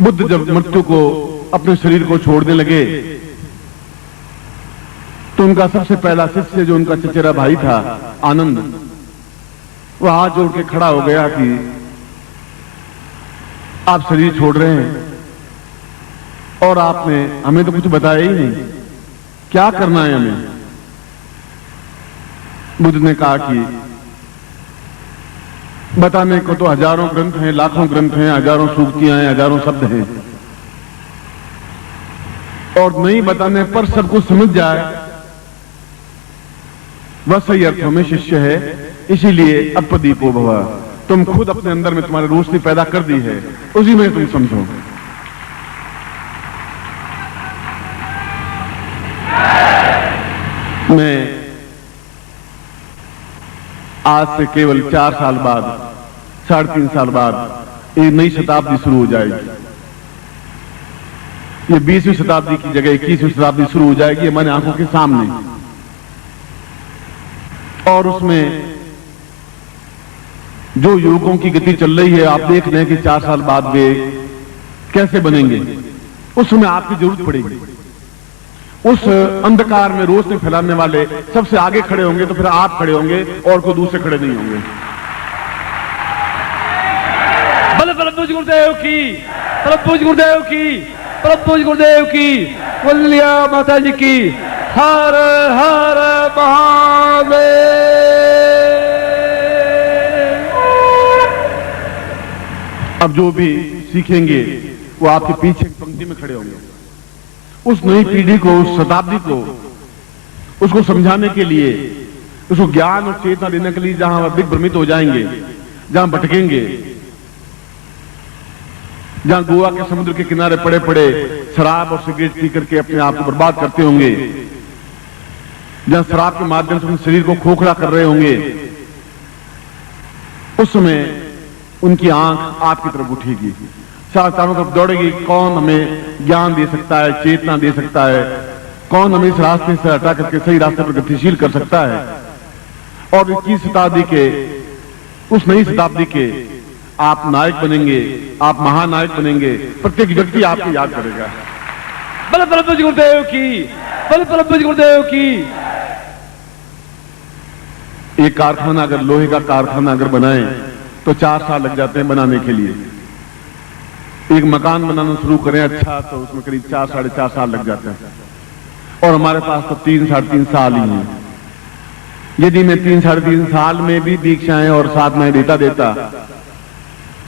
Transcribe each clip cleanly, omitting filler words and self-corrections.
बुद्ध जब मृत्यु को, अपने शरीर को छोड़ने लगे, तो उनका सबसे पहला शिष्य जो उनका चचेरा भाई था आनंद, वह हाथ जोड़ के खड़ा हो गया कि आप शरीर छोड़ रहे हैं और आपने हमें तो कुछ बताया ही नहीं, क्या करना है हमें। बुद्ध ने कहा कि बताने को तो हजारों ग्रंथ हैं, लाखों ग्रंथ हैं, हजारों सूक्तियां हैं, हजारों शब्द हैं, और नहीं बताने पर सब कुछ समझ जाए वह सही अर्थों में शिष्य है। इसीलिए अपदीपो भव, तुम खुद अपने अंदर में तुम्हारी रोशनी पैदा कर दी है, उसी में तुम समझो। मैं आज से केवल 4 साल बाद, 3.5 साल बाद एक नई शताब्दी शुरू हो जाएगी। ये 20वीं शताब्दी की जगह 21वीं शताब्दी शुरू हो जाएगी हमारी आंखों के सामने, और उसमें जो युवकों की गति चल रही है, आप देख रहे हैं कि 4 साल बाद वे कैसे बनेंगे, उसमें आपकी जरूरत पड़ेगी। उस अंधकार में रोशनी फैलाने वाले सबसे आगे खड़े होंगे, तो फिर आप खड़े होंगे और कोई दूसरे खड़े नहीं होंगे। बल परम पूज्य गुरुदेव की, परम पूज्य गुरुदेव की, परम पूज्य गुरुदेव की, वल्लिया माता जी की। हर हर महादेव। अब जो भी सीखेंगे वो आपके पीछे की पंक्ति में खड़े होंगे। उस नई पीढ़ी को, उस शताब्दी को, उसको समझाने के लिए, उसको ज्ञान और चेतना देने के लिए, जहां वह दिग्भ्रमित हो जाएंगे, जहां भटकेंगे, जहां गोवा के समुद्र के किनारे पड़े पड़े शराब और सिगरेट पी करके अपने आप को बर्बाद करते होंगे, जहां शराब के माध्यम से अपने शरीर को खोखला कर रहे होंगे, उस समय उनकी आंख आपकी तरफ उठेगी, चारों तरफ दौड़ेगी। कौन हमें ज्ञान दे सकता है, चेतना दे सकता है, कौन हमें इस रास्ते से हटा करके सही रास्ते पर गतिशील कर सकता है। और 21 शताब्दी के, उस नई शताब्दी के आप नायक बनेंगे, आप महानायक बनेंगे। प्रत्येक व्यक्ति आपको याद करेगा। बल परम पूज्य गुरुदेव की, बल परम पूज्य गुरुदेव की। एक कारखाना, अगर लोहे का कारखाना अगर बनाए तो 4 साल लग जाते हैं बनाने के लिए। एक मकान बनाना शुरू करें अच्छा, तो उसमें करीब 4 साढ़े 4 साल लग जाते हैं, और हमारे पास तो 3 साढ़े 3 साल ही हैं। यदि मैं 3 साढ़े 3 साल में भी दीक्षाएं और साधनाएं देता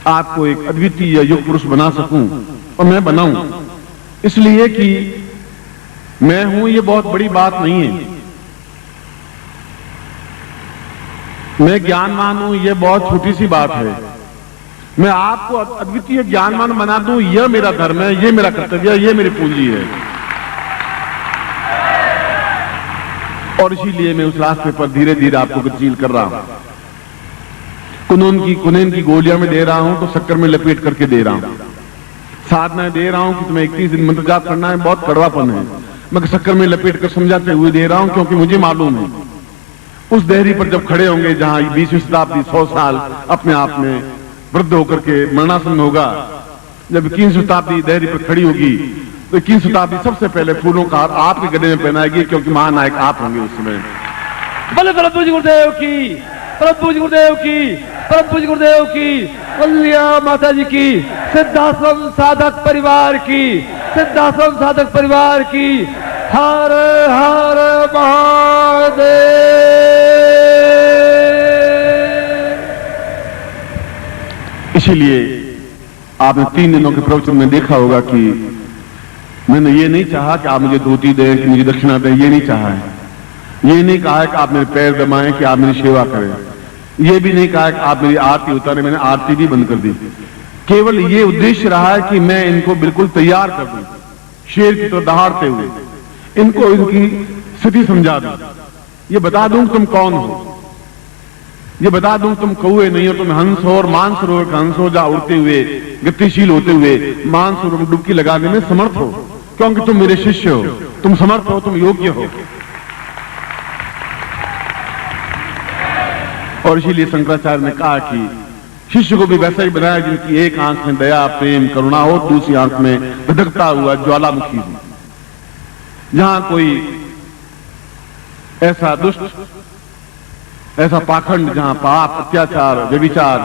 आपको एक अद्वितीय युग पुरुष बना सकूं, और मैं बनाऊं, इसलिए कि मैं हूं ये बहुत बड़ी बात नहीं है, मैं ज्ञानवान हूं ये बहुत छोटी सी बात है। मैं आपको अद्वितीय ज्ञानवान बना दूं, यह मेरा धर्म है, यह मेरा कर्तव्य है, यह मेरी पूंजी है। और इसीलिए मैं उस रास्ते पर धीरे धीरे आपको गतिशील कर रहा हूं। कुनैन की गोलियां में दे रहा हूं तो शक्कर में लपेट करके दे रहा हूं। साधनाएं दे रहा हूं कि तुम्हें 21 दिन मंत्र जाप करना है, बहुत कड़वापन है, मैं शक्कर में लपेट कर समझाते हुए दे रहा हूं, क्योंकि मुझे मालूम है उस देहरी पर जब खड़े होंगे, जहां 20वीं शताब्दी 100 साल अपने आप में वृद्ध होकर के मरणासन होगा, जब 21वीं शताब्दी देहरी पर खड़ी होगी, तो 21वीं शताब्दी सबसे पहले फूलों का हार आपके गले में पहनाएगी, क्योंकि महानायक आप होंगे उस समय। बल परम पूज्य गुरुदेव की, परम पूज्य गुरुदेव की, परम पूज्य गुरुदेव की, वल्लिया माता जी की, सिद्धाश्रम साधक परिवार की, सिद्धाश्रम साधक परिवार की। हर हर महादेव। इसीलिए आपने 3 दिनों के प्रवचन में देखा होगा कि मैंने ये नहीं चाहा कि आप मुझे धोती दें, कि मुझे दक्षिणा दें, ये नहीं चाहा है। ये नहीं कहा है कि आप मेरे पैर दबाएं, कि आप मेरी सेवा करें। ये भी नहीं कहा है कि आप मेरी आरती उतारें, मैंने आरती भी बंद कर दी। केवल ये उद्देश्य रहा है कि मैं इनको बिल्कुल तैयार कर दूं, शेर की तरह दहाड़ते हुए इनको इनकी स्थिति समझा दूं, ये बता दूं तुम कौन हो, ये बता दूं तुम कौए नहीं हो, तुम हंस हो, और मानसरोवर का हंस हो, जा उड़ते हुए, गतिशील होते हुए मानसरोवर में डुबकी लगाने में समर्थ हो, क्योंकि तुम मेरे शिष्य हो, तुम समर्थ हो, तुम योग्य हो। और इसीलिए शंकराचार्य ने कहा कि शिष्य को भी वैसा ही बनाया जिनकी एक आंख में दया प्रेम करुणा हो, दूसरी आंख में भटकता हुआ ज्वालामुखी हो। जहां कोई ऐसा दुष्ट, ऐसा पाखंड, जहां पाप अत्याचार व्यभिचार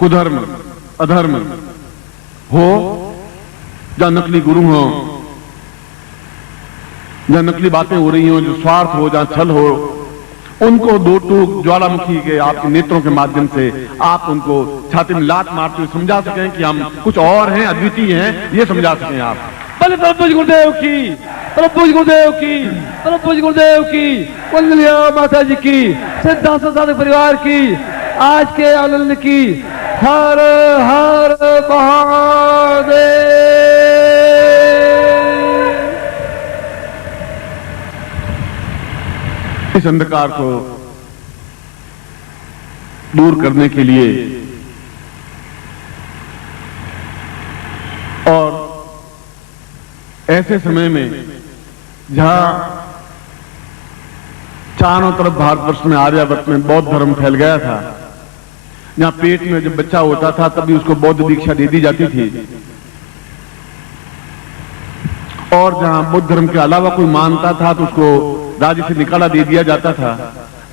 कुधर्म अधर्म हो, जहां नकली गुरु हो, जहां नकली बातें हो रही हो, जो स्वार्थ हो, जहां छल हो, उनको दो टूक ज्वालामुखी के आपके नेत्रों के माध्यम से आप उनको छाती में लात मारते हुए समझा सकें कि हम कुछ और हैं, अद्वितीय हैं, ये समझा सकें आप। बोले प्रभु जी गुरुदेव की, प्रभु जी गुरुदेव की, प्रभु जी गुरुदेव की, वंदनीय माता जी की, सिद्धार्थ साधक परिवार की, आज के आनंद की। हर हर महादेव। इस अंधकार को दूर करने के लिए और ऐसे समय में जहां चारों तरफ भारतवर्ष में आर्यावर्त में बौद्ध धर्म फैल गया था, जहां पेट में जब बच्चा होता था तभी उसको बौद्ध दीक्षा दे दी जाती थी, और जहां बुद्ध धर्म के अलावा कोई मानता था तो उसको राज्य से निकाला दे दिया जाता था,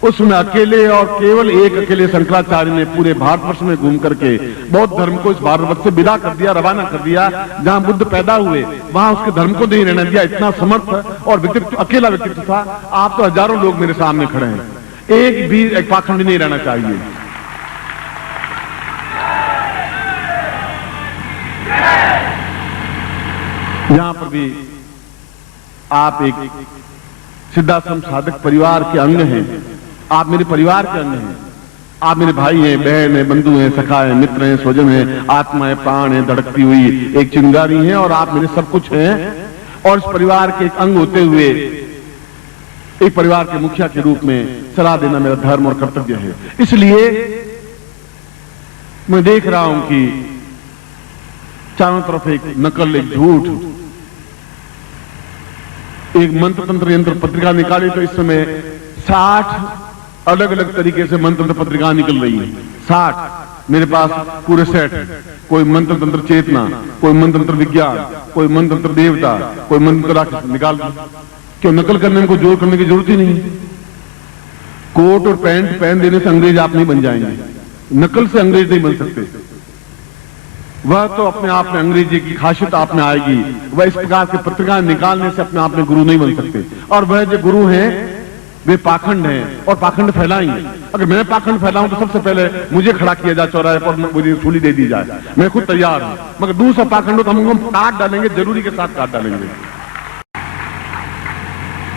उसमें अकेले और केवल एक अकेले शंकराचार्य ने पूरे भारतवर्ष में घूम करके बौद्ध धर्म को इस भारतवर्ष से विदा कर दिया, रवाना कर दिया। जहां बुद्ध पैदा हुए वहां उसके धर्म को नहीं रहने दिया। इतना समर्थ और व्यक्तित्व, अकेला व्यक्तित्व था। आप तो हजारों लोग मेरे सामने खड़े हैं, एक भी एक पाखंड नहीं रहना चाहिए। यहां पर भी आप एक सिद्धाश्रम साधक परिवार के अंग हैं, आप मेरे परिवार के अंग हैं, आप मेरे भाई हैं, बहन हैं, बंधु हैं, सखा हैं, मित्र हैं, स्वजन हैं, आत्माएं, प्राण हैं, धड़कती हुई एक चिंगारी हैं, और आप मेरे सब कुछ हैं। और इस परिवार के एक अंग होते हुए एक परिवार के मुखिया के रूप में सलाह देना मेरा धर्म और कर्तव्य है। इसलिए मैं देख रहा हूं कि चारों तरफ एक नकल, एक झूठ, एक मंत्र तंत्र यंत्र पत्रिका निकाली तो इस समय 60 अलग अलग तरीके से मंत्र तंत्र पत्रिका निकल रही है। 60 मेरे पास पूरे सेट। कोई मंत्र तंत्र चेतना, कोई मंत्र तंत्र विज्ञान, कोई मंत्र तंत्र देवता, कोई मंत्र राक्षस निकाल। क्यों नकल करने में कोई जोर करने की जरूरत ही नहीं। कोट और पैंट पहन देने से अंग्रेज आप नहीं बन जाएंगे, नकल से अंग्रेज नहीं बन सकते। वह तो अपने आप में अंग्रेजी की खासियत आप में आएगी। वह इस प्रकार की पत्रिका निकालने से अपने आप में गुरु नहीं बन सकते। और वह जो गुरु हैं वे पाखंड हैं और पाखंड फैलाएंगे। अगर मैं पाखंड फैलाऊं तो सबसे पहले मुझे खड़ा किया जाए चौराहे पर, मुझे सूली दे दी जाए, मैं खुद तैयार हूं। मगर दूसरा पाखंड हो तो हम काट डालेंगे, जरूरी के साथ काट डालेंगे।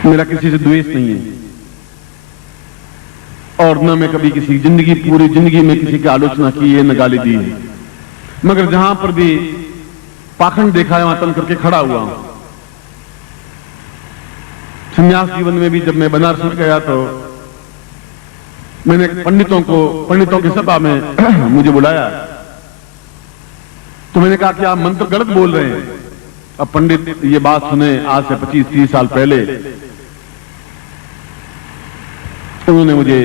मेरा किसी से द्वेष नहीं है, और न मैं कभी किसी जिंदगी, पूरी जिंदगी में किसी की आलोचना की है, न गाली दी है। मगर जहां पर भी पाखंड देखा है वहां तन करके खड़ा हुआ हूं। संन्यास जीवन में भी जब मैं बनारस में गया तो मैंने पंडितों की सभा में मुझे बुलाया, तो मैंने कहा कि आप मंत्र गलत बोल रहे हैं। अब पंडित ये बात सुने आज से 25-30 साल पहले, उन्होंने मुझे,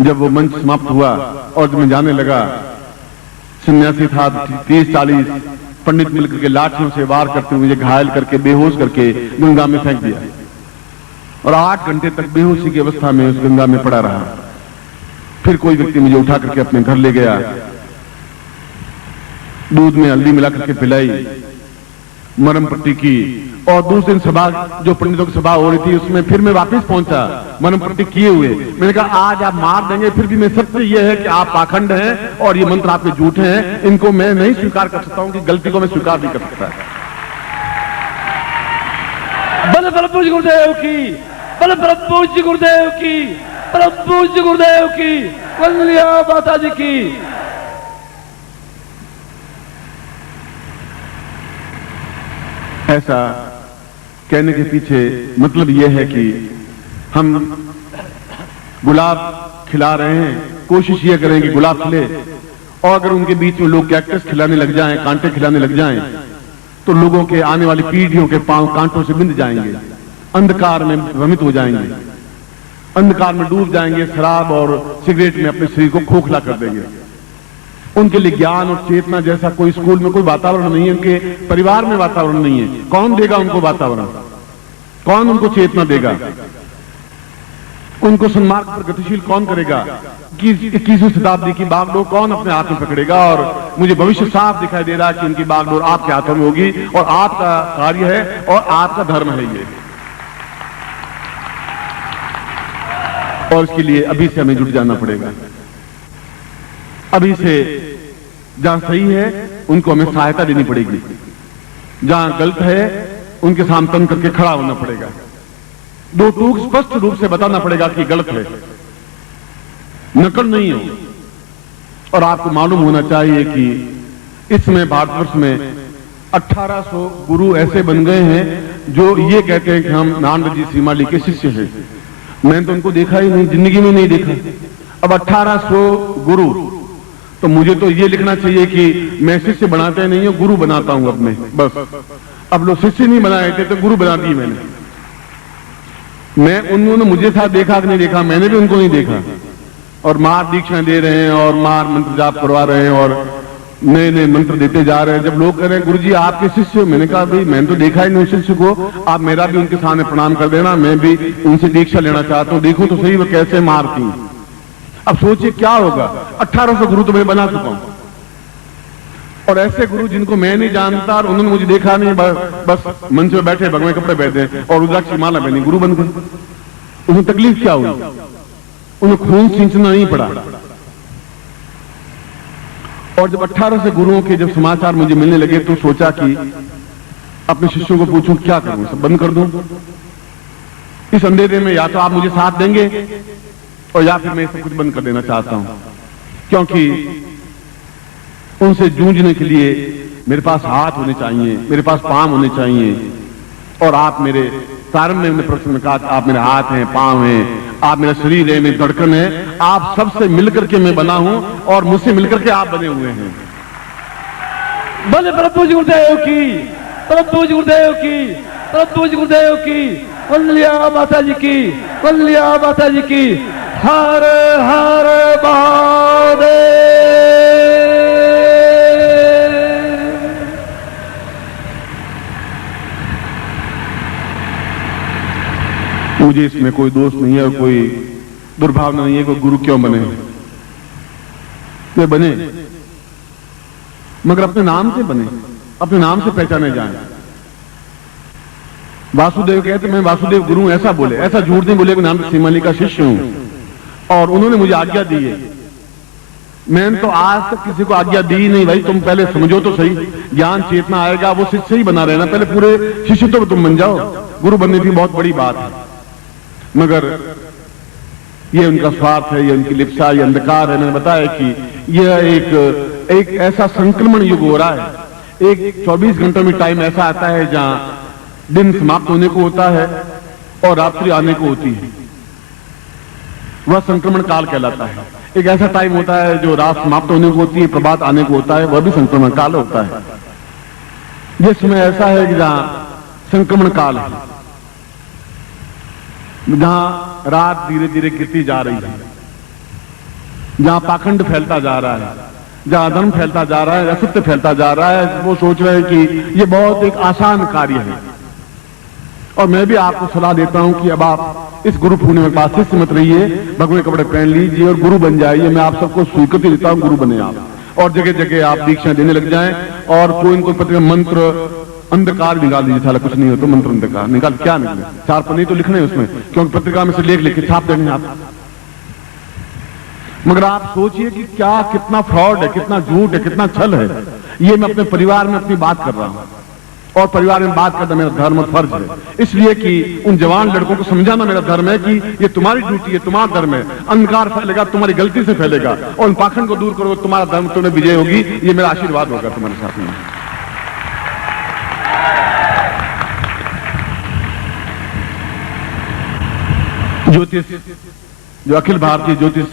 जब वो मंच समाप्त हुआ और जब मैं जाने लगा, सन्यासी था, 30-40 पंडित मिलकर के लाठियों से वार करते हुए मुझे घायल करके बेहोश करके गंगा में फेंक दिया, और 8 घंटे तक बेहोशी की अवस्था में उस गंगा में पड़ा रहा। फिर कोई व्यक्ति मुझे उठा करके अपने घर ले गया, दूध में हल्दी मिला करके पिलाई, मरम पट्टी की, और दूसरे दिन सभा, जो पंडितों की सभा हो रही थी, उसमें फिर मैं वापस पहुंचा मरम पट्टी किए हुए। मैंने कहा आज आप मार देंगे, फिर भी मैं सत्य यह है कि आप पाखंड हैं और ये मंत्र आपके झूठे हैं, इनको मैं नहीं स्वीकार कर सकता हूं कि गलती को मैं स्वीकार नहीं कर सकता। बल प्रभु जी गुरुदेव की, बल प्रभु जी गुरुदेव की, प्रभु जी गुरुदेव की, वंदनीय माता जी की। ऐसा कहने के पीछे मतलब यह है कि हम गुलाब खिला रहे हैं, कोशिश यह करें कि गुलाब खिले, और अगर उनके बीच में लोग कैक्टस खिलाने लग जाएं, कांटे खिलाने लग जाएं, तो लोगों के आने वाली पीढ़ियों के पांव कांटों से बिंध जाएंगे, अंधकार में भ्रमित हो जाएंगे। अंधकार में डूब जाएंगे, शराब और सिगरेट में अपने शरीर को खोखला कर देंगे। उनके लिए ज्ञान और चेतना जैसा कोई स्कूल में कोई वातावरण नहीं है, उनके परिवार में वातावरण नहीं है। कौन देगा उनको वातावरण? कौन उनको चेतना देगा? उनको सन्मार्ग पर गतिशील कौन करेगा? 21वीं शताब्दी की बागडोर कौन अपने हाथ में पकड़ेगा? और मुझे भविष्य साफ दिखाई दे रहा है कि उनकी बागडोर आपके हाथों में होगी और आपका कार्य है और आपका धर्म है ये। और इसके लिए अभी से हमें जुट जाना पड़ेगा। अभी से जहां सही है उनको हमें सहायता देनी पड़ेगी, जहां गलत है उनके सामने तन करके खड़ा होना पड़ेगा। दो टूक स्पष्ट रूप से बताना पड़ेगा कि गलत है, नकल नहीं हो। और आपको मालूम होना चाहिए कि इस समय भारतवर्ष में 1800 गुरु ऐसे बन गए हैं जो ये कहते हैं कि हम नानक जी श्रीमाली के शिष्य हैं। मैंने तो उनको देखा ही नहीं, जिंदगी में नहीं देखा। अब 1800 गुरु, तो मुझे तो ये लिखना चाहिए कि मैं शिष्य बनाते नहीं हूं, गुरु बनाता हूं अपने, बस। अब लोग शिष्य नहीं बनाए थे तो गुरु बना दिए मैंने। मैं उन्होंने मुझे साथ देखा कि नहीं देखा, मैंने भी उनको नहीं देखा। और मार दीक्षा दे रहे हैं और मार मंत्र जाप करवा रहे हैं और नए नए मंत्र देते जा रहे हैं। जब लोग कह रहे हैं गुरुजी आपके शिष्य, मैंने कहा भाई मैंने तो देखा ही नहीं शिष्य को, आप मेरा भी उनके सामने प्रणाम कर देना, मैं भी उनसे दीक्षा लेना चाहता हूं, देखो तो सही वो कैसे मारती। अब सोचिए क्या होगा। 1800 गुरु तो मैं बना चुका हूं, और ऐसे गुरु जिनको मैं नहीं जानता और उन्होंने मुझे देखा नहीं, बस मंच में बैठे भगवे कपड़े पहने और रुद्राक्ष की माला पहनी, गुरु बन गए। उन्हें तकलीफ क्या हुई? उन्हें खून सींचना नहीं पड़ा। और जब 1800 गुरुओं के जब समाचार मुझे मिलने लगे तो सोचा कि अपने शिष्यों को पूछूं क्या करूं, सब बंद कर दूं? इस अंधेरे में या तो आप मुझे साथ देंगे और या फिर मैं सब कुछ बंद कर देना चाहता हूं, क्योंकि उनसे जूझने के लिए मेरे पास हाथ होने चाहिए, मेरे पास पांव होने चाहिए। और आप मेरे प्रारंभ में प्रश्न में कहा आप मेरे हाथ हैं, पांव हैं, आप मेरा शरीर है, मेरी धड़कन है। आप सबसे मिलकर के मैं बना हूं और मुझसे मिलकर के आप बने हुए हैं। बोले प्रभु जी गुरुदेव की, प्रभु जी गुरुदेव की, प्रभु जी गुरुदेव की, वंदलिया माता जी की, वंदलिया माता जी की। हर हर महादेव। मुझे इसमें कोई दोष नहीं है और कोई दुर्भावना नहीं है। कोई गुरु क्यों बने? वे बने मगर अपने नाम से बने, अपने नाम से पहचाने जाएं। वासुदेव कहते मैं वासुदेव गुरु हूं, ऐसा बोले, ऐसा झूठ नहीं बोले कि नाम श्रीमाली का शिष्य हूं और उन्होंने मुझे आज्ञा दी है। मैंने तो आज तक किसी को आज्ञा दी नहीं। भाई तुम पहले समझो तो सही, ज्ञान चेतना आएगा वो शिष्य ही बना रहना, पहले पूरे शिष्य तो तुम बन जाओ। गुरु बनने की बहुत बड़ी बात है, मगर ये उनका स्वार्थ है, ये उनकी लिप्सा, ये अंधकार है। मैंने बताया कि यह एक ऐसा संक्रमण युग हो रहा है। एक 24 घंटों में टाइम ऐसा आता है जहां दिन समाप्त होने को होता है और रात्रि आने को होती है, वह संक्रमण काल कहलाता है। एक ऐसा टाइम होता है जो रात समाप्त होने को होती है, प्रभात आने को होता है, वह भी संक्रमण काल होता है। ये समय ऐसा है कि जहां संक्रमण काल है, जहां रात धीरे धीरे गिरती जा रही है, जहां पाखंड फैलता जा रहा है, जहां धर्म फैलता जा रहा है, असत्य फैलता जा रहा है। वो सोच रहे हैं कि ये बहुत एक आसान कार्य है। और मैं भी आपको सलाह देता हूं कि अब आप इस गुरु पूर्णिमा के बाद शिष्य मत रहिए, भगवे कपड़े पहन लीजिए और गुरु बन जाइए। मैं आप सबको स्वीकृति देता हूं, गुरु बने आप, और जगह जगह आप दीक्षा देने लग जाएं। और कोई न कोई पत्र मंत्र अंधकार निकाल दीजिए, साला कुछ नहीं हो तो मंत्र अंधकार निकाल, क्या निकले 4 पन्ने तो लिखने उसमें, क्योंकि पत्रिका में से लेख लिख के छाप देंगे आप। मगर आप सोचिए कि क्या कितना फ्रॉड है, कितना झूठ है, कितना छल है। ये मैं अपने परिवार में अपनी बात कर रहा हूं, और परिवार में बात करना मेरा धर्म और फर्ज है। इसलिए कि उन जवान लड़कों को समझाना मेरा धर्म है कि ये तुम्हारी ड्यूटी है, तुम्हारा धर्म है। अंधकार फैलेगा तुम्हारी गलती से फैलेगा, और उन पाखंड को दूर करोगे तुम्हारा धर्म तुम्हें विजय होगी। ये मेरा आशीर्वाद होगा तुम्हारे साथ में। ज्योतिष, जो अखिल भारतीय ज्योतिष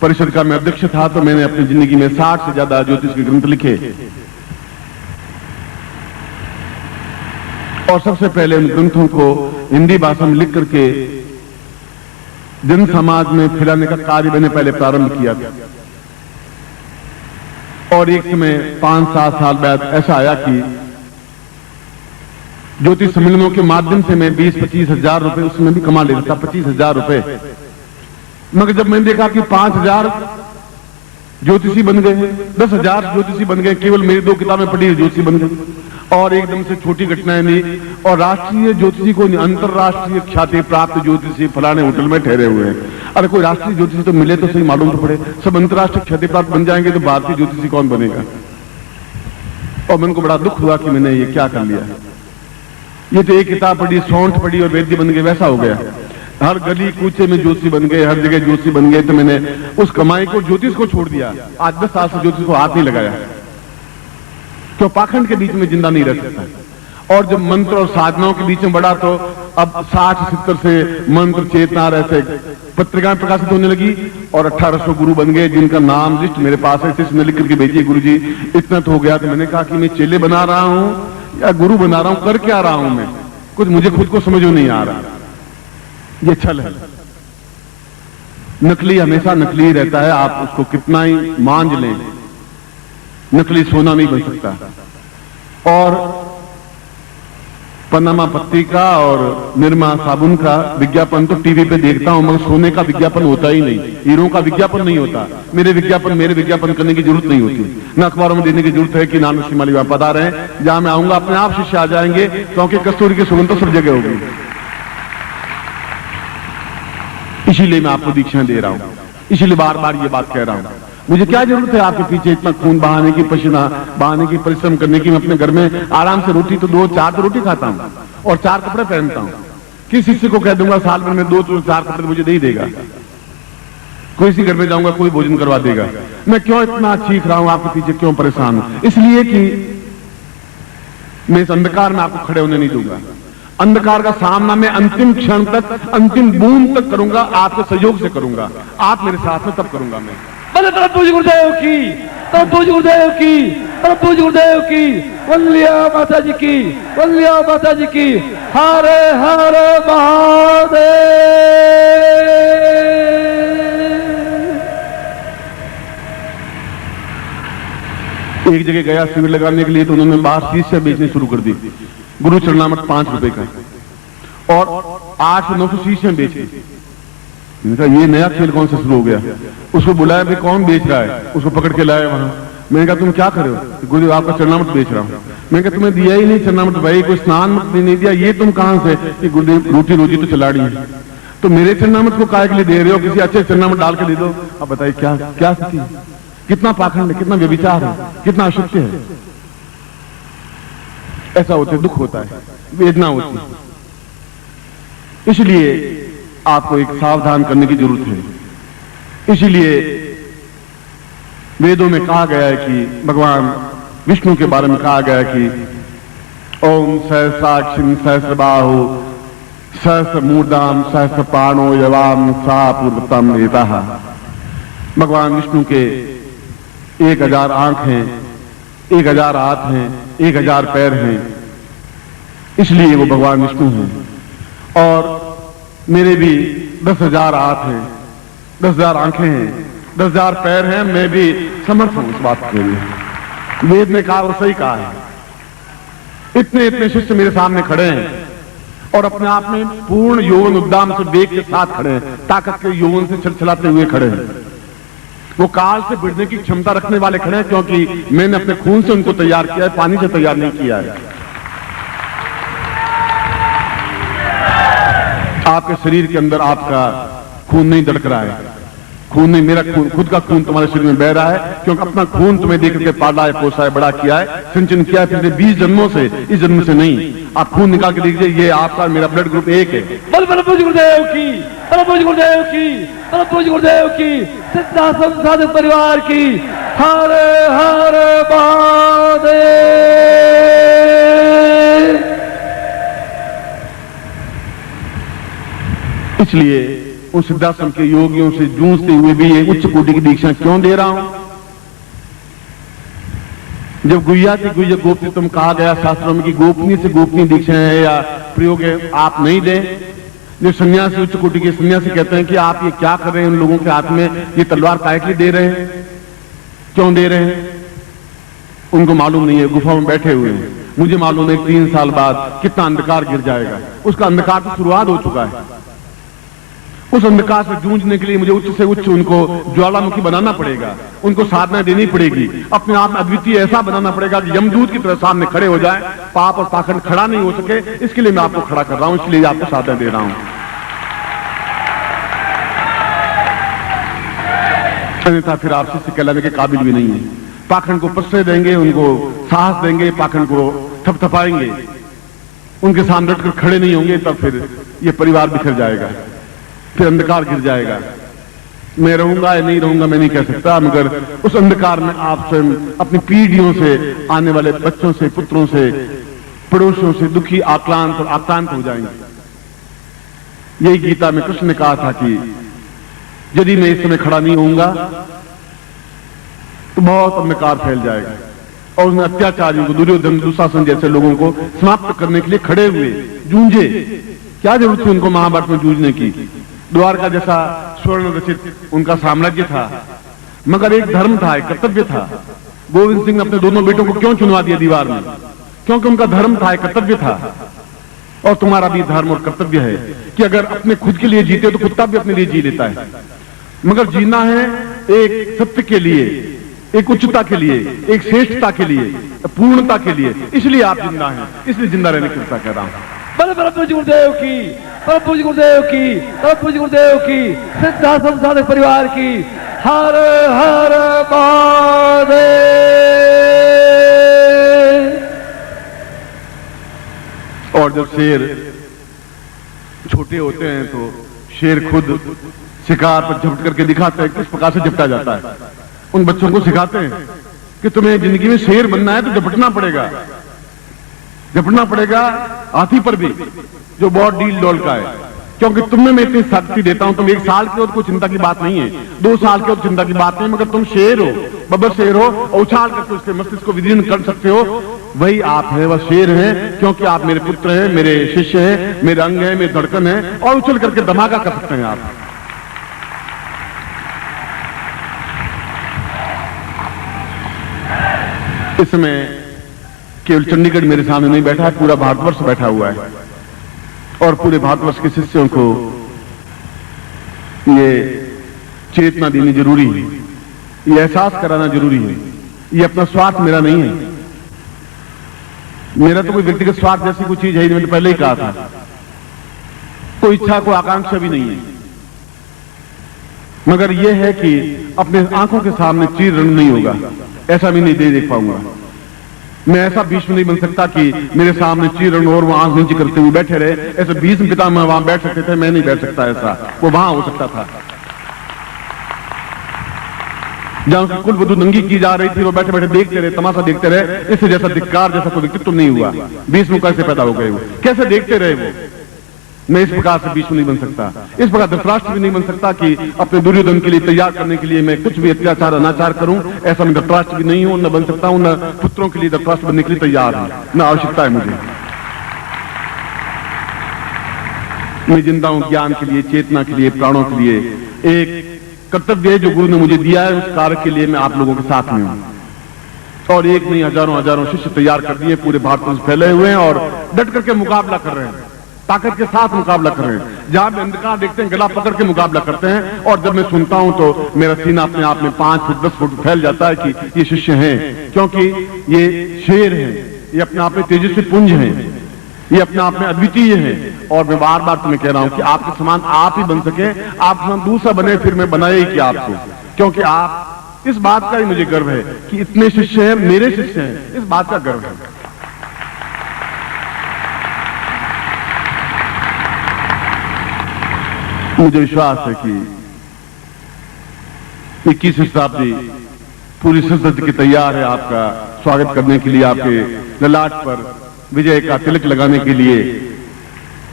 परिषद का मैं अध्यक्ष था, तो मैंने अपनी जिंदगी में 60 से ज्यादा ज्योतिष के ग्रंथ लिखे, और सबसे पहले उन ग्रंथों को हिंदी भाषा में लिख करके जन समाज में फैलाने का कार्य मैंने पहले प्रारंभ किया था। और एक समय 5-7 साल बाद ऐसा आया कि ज्योतिष सम्मेलनों के माध्यम से मैं 20-25 हजार रुपए उसमें भी कमा लेता था, 25 हजार रुपए। मगर जब मैंने देखा कि 5,000 ज्योतिषी बन गए, 10,000 ज्योतिषी बन गए, केवल मेरी 2 किताबें पढ़ी ज्योतिषी बन गए, और एकदम से छोटी घटनाएं नहीं, और राष्ट्रीय ज्योतिषी को नहीं, अंतरराष्ट्रीय ख्याति प्राप्त ज्योतिषी फलाने होटल में ठहरे हुए हैं। अरे कोई राष्ट्रीय ज्योतिषी तो मिले तो सही, मालूम तो पड़े। सब अंतरराष्ट्रीय ख्याति प्राप्त बन जाएंगे तो भारतीय ज्योतिषी कौन बनेगा? और मन को बड़ा दुख हुआ कि मैंने ये क्या कर लिया। ये तो एक किताब पढ़ी, सौंठ पढ़ी और वैद्य बन गए, वैसा हो गया। हर गली कूचे में ज्योतिषी बन गए, हर जगह ज्योतिषी बन गए। तो मैंने उस कमाई को, ज्योतिष को छोड़ दिया। आज 10 साल से ज्योतिष को हाथ नहीं लगाया, क्यों? पाखंड के बीच में जिंदा नहीं रह सकता। और जब मंत्र और साधनाओं के बीच में बढ़ा तो अब 60-70 से मंत्र चेतना ऐसे पत्रिकाएं प्रकाशित होने लगी, और 1800 गुरु बन गए, जिनका नाम लिस्ट मेरे पास है। शिष्य ने लिख करके भेजिए, गुरु जी इतना तो हो गया। तो मैंने कहा कि मैं चेले बना रहा हूं या गुरु बना रहा हूं, कर क्या रहा हूं मैं? कुछ मुझे खुद को समझ नहीं आ रहा। ये छल है। नकली हमेशा नकली रहता है, आप उसको कितना ही मांझ लें, नकली सोना नहीं बन सकता। और पनामा पत्रिका और निरमा साबुन का विज्ञापन तो टीवी पे देखता हूं, मगर सोने का विज्ञापन होता ही नहीं, हीरों का विज्ञापन नहीं होता। मेरे विज्ञापन करने की जरूरत नहीं होती, न अखबारों में देने की जरूरत है कि नानू शिमाली वहां पधार रहे हैं। जहां मैं आऊंगा अपने आप शिष्य आ जाएंगे, क्योंकि कस्तूरी की सुगंध तो सब जगह होगी। इसीलिए मैं आपको दीक्षा दे रहा हूं, इसीलिए बार बार ये बात कह रहा हूं। मुझे क्या जरूरत है आपके पीछे इतना खून बहाने की, पसीना बहाने की, परिश्रम करने की? मैं अपने घर में आराम से रोटी तो 2-4 तो रोटी खाता हूं और 4 कपड़े पहनता हूं। किस शिष्य को कह दूंगा साल भर में 2-4 कपड़े मुझे दे ही देगा? कोई सी घर में जाऊंगा, कोई भोजन करवा देगा। मैं क्यों इतना चीख रहा हूं आपके पीछे, क्यों परेशान हूं? इसलिए कि मैं इस अंधकार में आपको खड़े होने नहीं दूंगा। अंधकार का सामना मैं अंतिम क्षण तक, अंतिम बूंद तक करूंगा, आपके सहयोग से करूंगा। आप मेरे साथ में तब करूंगा मैं। बोले परम पूज्य गुरुदेव की, परम पूज्य गुरुदेव की, परम पूज्य गुरुदेव की, वंदलिया माता जी की, वंदलिया माता जी की। हरे हरे महादेव। एक जगह गया शिविर लगाने के लिए, तो उन्होंने बाहर शीशियां बेचनी शुरू कर दी। गुरु चरणामृत 5 रुपए का, और 800-900 शीशियां बेची। ये नया खेल कौन सा शुरू हो गया? उसको बुलाया, भाई कौन बेच रहा है? उसको पकड़ के लाया वहां। मैंने कहा तुम क्या कर रहे हो? गुरुदेव आपका चरणामृत बेच रहा हूं। मैंने कहा तुम्हें दिया ही नहीं चरणामृत भाई, कोई स्नान मत नहीं दिया, ये तुम कहां से? कि गुरुदेव रोटी रोजी तो चला रही है, तो मेरे चरणामृत को काय के लिए दे रहे हो? किसी अच्छे चरणामृत डाल के दे दो। अब बताइए क्या क्या स्थिति है? कितना पाखंड है, कितना व्यभिचार है, कितना अशुद्ध है। ऐसा होता है, दुख होता है, वेदना होती है। इसलिए आपको एक सावधान करने की जरूरत है। इसीलिए वेदों में कहा गया है कि भगवान विष्णु के बारे में कहा गया है कि ओम सहस्राक्षिं सहस्रबाहु सहस्र मूर्धाम सहस्र पाणो यवाम सा पूर्वतम नेता। भगवान विष्णु के 1000 आंख हैं, 1000 हाथ हैं, 1000 पैर हैं, इसलिए वो भगवान विष्णु हैं। और मेरे भी 10,000 हाथ हैं, 10,000 आंखें हैं, 10,000 पैर हैं। मैं भी समर्थ हूं इस बात के लिए। वेद ने कहा और सही कहा है। इतने इतने शिष्य मेरे सामने खड़े हैं और अपने आप में पूर्ण यौवन उद्दाम से वेग के साथ खड़े हैं, ताकत के यौवन से छलछलाते हुए खड़े हैं। वो काल से भिड़ने की क्षमता रखने वाले खड़े हैं, क्योंकि मैंने अपने खून से उनको तैयार किया है, पानी से तैयार नहीं किया है। आपके शरीर के अंदर आपका खून नहीं धड़क रहा है, खून नहीं, मेरा खून, खुद का खून तुम्हारे शरीर में बह रहा है, क्योंकि अपना खून तुम्हें देख करके पाला है, पोसा है, बड़ा किया है, सिंचन किया है पिछले 20 जन्मों से, इस जन्म से नहीं। आप खून निकाल के देखिए, ये आपका मेरा ब्लड ग्रुप एक है। बल परम पूज्य गुरुदेव की, परम पूज्य गुरुदेव की, परम पूज्य गुरुदेव की, सिद्धाश्रम साधक परिवार की। हरे हरे महादेव। इसलिए उन सिद्धाश्रम के योगियों से जूझते हुए भी ये उच्च कोटि की दीक्षा क्यों दे रहा हूं? जब गुह्या की गुह्य गोपनीयतम कहा गया शास्त्रों में कि गोपनीय से गोपनीय दीक्षा है या प्रयोग है, आप नहीं दें, जो सन्यासी, उच्च कोटि के सन्यासी कहते हैं कि आप ये क्या कर रहे हैं, उन लोगों के हाथ में ये तलवार काहे के लिए दे रहे हैं, क्यों दे रहे हैं, उनको मालूम नहीं है, गुफा में बैठे हुए हैं। मुझे मालूम है 3 साल बाद कितना अंधकार गिर जाएगा। उसका अंधकार तो शुरुआत हो चुका है। उस अंधकार से जूझने के लिए मुझे उच्च से उच्च उनको ज्वालामुखी बनाना पड़ेगा, उनको साधना देनी पड़ेगी, अपने आप में अद्वितीय ऐसा बनाना पड़ेगा कि यमदूत की तरह सामने खड़े हो जाए, पाप और पाखंड खड़ा नहीं हो सके। इसके लिए मैं आपको खड़ा कर रहा हूं, इसलिए आपको साधना दे रहा हूं। अन्यथा फिर आप शिष्य कहलाने के काबिल भी नहीं है। पाखंड को प्रश्रय देंगे, उनको साहस देंगे, पाखंड को थपथपाएंगे, उनके सामने डटकर खड़े नहीं होंगे, तब फिर ये परिवार बिखर जाएगा, फिर अंधकार गिर जाएगा। मैं रहूंगा या नहीं रहूंगा मैं नहीं कह सकता, मगर उस अंधकार में आप स्वयं अपनी पीढ़ियों से आने वाले बच्चों से, पुत्रों से, पड़ोसियों से दुखी, आक्रांत और आक्रांत हो जाएंगे। यही गीता में कृष्ण ने कहा था कि यदि मैं इस समय खड़ा नहीं होऊंगा तो बहुत अंधकार फैल जाएगा। और उसने अत्याचारियों को, दुर्योधन, दुशासन जैसे लोगों को समाप्त करने के लिए खड़े हुए, जूझे। क्या जरूरत थी उनको महाभारत में जूझने की? द्वारका जैसा स्वर्ण रचित उनका साम्राज्य था, मगर एक धर्म था, एक कर्तव्य था। गोविंद सिंह ने अपने दोनों बेटों को क्यों चुनवा दिया दीवार में? क्योंकि उनका धर्म था, एक कर्तव्य था। और तुम्हारा भी धर्म और कर्तव्य है कि अगर अपने खुद के लिए जीते तो कुत्ता भी अपने लिए जी लेता है, मगर जीना है एक सत्य के लिए, एक उच्चता के लिए, एक श्रेष्ठता के लिए, पूर्णता के लिए। इसलिए आप जिंदा हैं, इसलिए जिंदा रहने की कृपा कर रहा हूं। परम जी गुरुदेव की, परम जी गुरुदेव की, परम जी गुरुदेव की, सिद्धाश्रम साधक परिवार की। हर हर महादेव। और जब शेर छोटे होते हैं तो शेर खुद शिकार पर झपट करके दिखाते हैं किस प्रकार से झपटा जाता है। उन बच्चों को सिखाते हैं कि तुम्हें जिंदगी में शेर बनना है तो झपटना पड़ेगा, झपटना पड़ेगा हाथी पर भी, जो बहुत डील डोल का है। क्योंकि तुम्हें मैं इतनी शक्ति देता हूं, तुम 1 साल के हो तो कोई चिंता की बात नहीं है, 2 साल के हो तो चिंता की बात नहीं, मगर तुम शेर हो, बब्बर शेर हो, उछाल करके उसके मस्तिष्क को विदीर्ण कर सकते हो। वही आप हैं, वह शेर हैं, क्योंकि आप मेरे पुत्र हैं, मेरे शिष्य हैं, मेरे अंग हैं, मेरे धड़कन हैं, और उछल करके धमाका कर सकते हैं आप। इस समय केवल चंडीगढ़ मेरे सामने नहीं बैठा है, पूरा भारतवर्ष बैठा हुआ है। और पूरे भारतवर्ष के शिष्यों को ये चेतना देनी जरूरी है, ये एहसास कराना जरूरी है। ये अपना स्वार्थ मेरा नहीं है, मेरा तो कोई व्यक्तिगत स्वार्थ जैसी कोई चीज है, मैंने पहले ही कहा था। कोई इच्छा, कोई आकांक्षा भी नहीं है, मगर यह है कि अपने आंखों के सामने चीर रण नहीं होगा, ऐसा भी नहीं देख पाऊंगा। मैं ऐसा भीष्म नहीं बन सकता कि मेरे सामने चीरण और वो आंख नीचे करते हुए बैठे रहे। ऐसे भीष्म पितामह वहां बैठ सकते थे, मैं नहीं बैठ सकता, ऐसा वो वहां हो सकता था। जहां की कुल वधू नंगी की जा रही थी, वो बैठे बैठे देखते रहे, तमाशा देखते रहे। इससे जैसा धिक्कार, जैसा कोई व्यक्तित्व नहीं हुआ। भीष्म कैसे पैदा हो गए, वो कैसे देखते रहे वो। मैं इस प्रकार से भीष्म नहीं बन सकता, इस प्रकार धृतराष्ट्र भी नहीं बन सकता कि अपने दुर्योधन के लिए तैयार करने के लिए मैं कुछ भी अत्याचार अनाचार करूं। ऐसा मैं धृतराष्ट्र भी नहीं हूं, न बन सकता हूं, न पुत्रों के लिए धृतराष्ट्र बनने के लिए तैयार हूं, न आवश्यकता है मुझे। मैं जिंदा हूं ज्ञान के लिए, चेतना के लिए, प्राणों के लिए। एक कर्तव्य है जो गुरु ने मुझे दिया है, उस कार्य के लिए मैं आप लोगों के साथ में हूं। और एक नहीं, हजारों हजारों शिष्य तैयार कर दिए, पूरे भारत में फैले हुए हैं और डट करके मुकाबला कर रहे हैं, ताकत के साथ मुकाबला कर रहे हैं। जहां भी अंधकार देखते हैं, गला पकड़ के मुकाबला करते हैं। और जब मैं सुनता हूं तो मेरा सीना अपने आप में 5 फुट 10 फुट फैल जाता है कि ये शिष्य हैं, क्योंकि ये शेर हैं, ये अपने आप में तेजस्वी पुंज हैं, ये अपने आप में अद्वितीय हैं। और मैं बार बार तुम्हें कह रहा हूं कि आपके समान आप ही बन सके, आप समान दूसरा बने, फिर मैं बनाया ही किया आपको। क्योंकि आप, इस बात का ही मुझे गर्व है कि इतने शिष्य हैं, मेरे शिष्य हैं, इस बात का गर्व है। मुझे विश्वास है कि 21वीं शताब्दी पूरी सशस्त्र की तैयार है आपका स्वागत करने के लिए, आपके ललाट पर विजय का तिलक लगाने के लिए,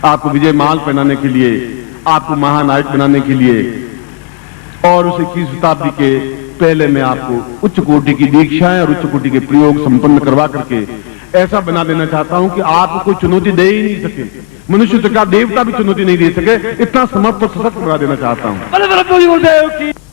आपको विजय माल पहनाने के लिए, आपको महानायक बनाने के लिए। और उस 21वीं शताब्दी के पहले मैं आपको उच्च कोटि की दीक्षाएं और उच्च कोटि के प्रयोग संपन्न करवा करके ऐसा बना देना चाहता हूं कि आपको कोई चुनौती दे ही नहीं सके। मनुष्य का देवता भी चुनौती नहीं दे सके, इतना समर्थ और सशक्त बना देना चाहता हूं। बोले प्रभु जी गुरुदेव की।